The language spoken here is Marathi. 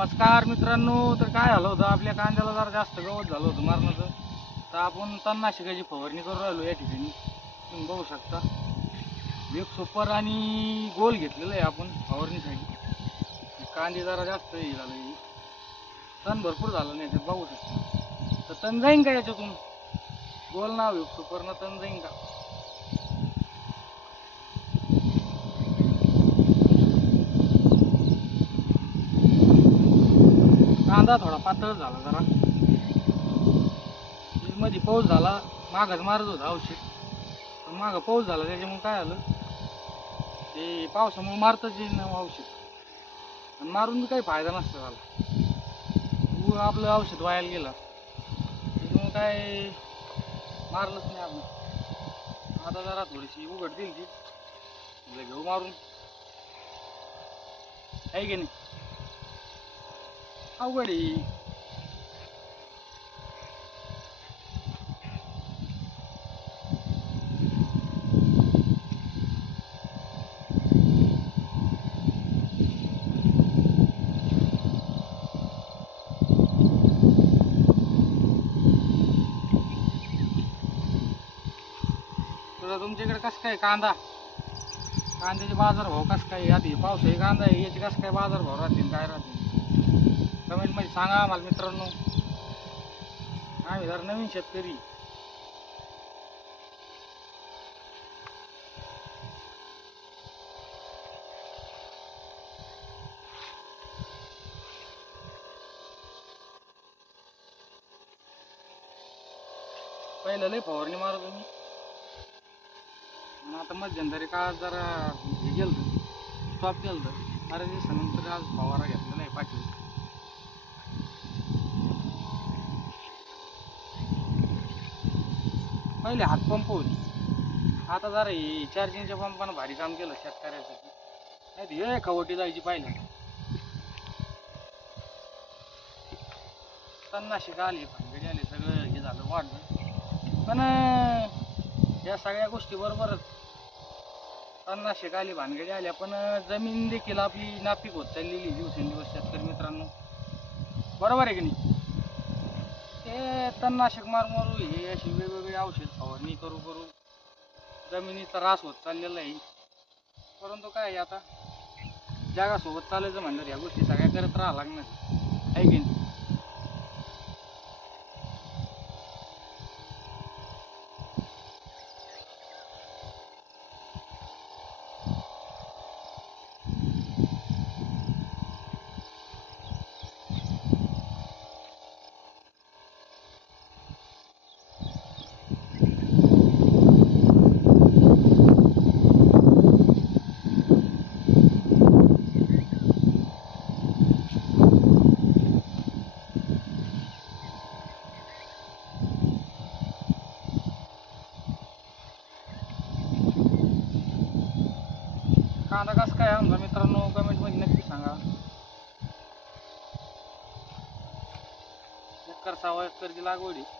नमस्कार मित्रांनो. तर काय झालं होतं, आपल्या कांद्याला जरा जास्त गवत झालं होतं मारण्याचं. तर आपण तणनाशकाची फवारणी करून राहिलो या ठिकाणी. तुम्ही बघू शकता एक सुपर आणि गोल घेतलेलं आहे आपण फवारणीसाठी. कांदे जरा जास्त हे झालं, तण भरपूर झालं नाही तर बघू शकता. तर तण जाईन का याच्यातून? गोल नाव एक सुपरनं, तण जाईन का? कांदा थोडा पातळ झाला जरा, मध्ये पाऊस झाला, मागच मारत होता औषध. पण मागं पाऊस झाला त्याच्यामुळे काय झालं, ते पावसामुळे मारतच येईल ना औषध, आणि मारून बी काही फायदा नसतो झाला. आपलं औषध वायाला गेलं त्याच्यामुळे काय मारलंच नाही आपण. आता जरा थोडीशी उघड दिली ती घेऊ मारून, आहे की नाही? अवघड आहे. तुला तुमच्याकडे कसं काय कांद्याचे बाजार भाव कसं काय? आधी पावसाळी कांदा आहे, याचे कसं काय बाजार भाव राहतील, काय राहतील? कमेंट मध्ये सांगा आम्हाला मित्रांनो. आम्ही जर नवीन शेतकरी. पहिलं लय फवारणी मारत मी, आणि आता मध्यंतरी काळात जरा हे गेलं, स्टॉप केलं. बऱ्याच दिवसानंतर आज फवारा घेतलेला आहे पाठी. पहिले हातपंप होती, आता जरा हे चार्जिंगच्या पंपानं भारी काम केलं शेतकऱ्यासाठी. नाही हे खवटी जायची पाहिलं. तणनाशक आली, भानगडी आली, सगळं हे झालं, वाढलं. पण या सगळ्या गोष्टी बरोबरच तणनाशक आली, भानगडी आल्या, पण जमीन देखील आपली नापीक होत चाललेली दिवसेंदिवस शेतकरी मित्रांनो. बरोबर आहे की नाही? ते तणनाशक मारू हे अशी वेगवेगळी औषध फवारणी करू जमिनीचा ऱ्हास होत चाललेला आहे. परंतु काय आता जगासोबत चालायचं म्हणलं या गोष्टी सगळ्या करत राहावं लागणार आहे की नाही? कांदा कसं काय आमचा मित्रांनो, कमेंट मध्ये नक्की सांगा. 1 एकर 1.25 एकरची लागवड आहे.